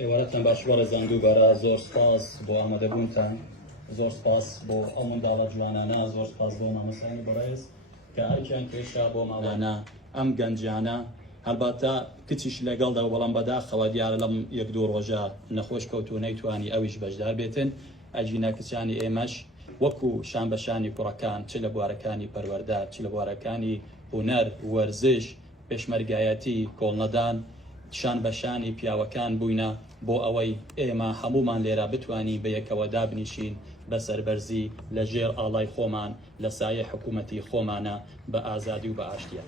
ئێوارەتان باش بەڕێزان دووبارە زۆر سپاس بۆ ئامادەبوونتان، زۆر سپاس بۆ ئەو منداڵە جوانانە، زۆر سپاس بۆ مامۆستایانی بەڕێز کە ئەرکیان کێشا بۆ ماڵانە ئەم گەنجانە. هەڵباتە کچیش لەگەڵدا بەڵام بەداخەوە دیارە لەم یەک دوو ڕۆژە نەخۆش کەوتو نەیتوانی ئەویش بەشدار بێتن. ئەجینە کچانی ئێمەش وەکو شان بەشانی کوڕەکان چ لە بوارەکانی پەروەردار، چ لە بوارەکانی هونەر، وەرزش، پێشمەرگایەتی، کۆڵنەدان، شان بەشانی پیاوەکان بووینە بۆ ئەوەی ئێمە هەمومان لێرە بتوانین بە یەکەوە دابنیشین بە سەربەرزی لە ژێر ئاڵای خۆمان لە سایە حکوومەتی خۆمانە بە ئازادی و بە ئاشتیە.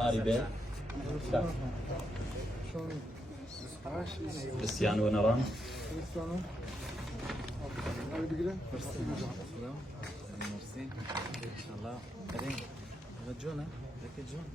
ماری بێ بستیان وەنەڕان Raggiona? Perché giorno?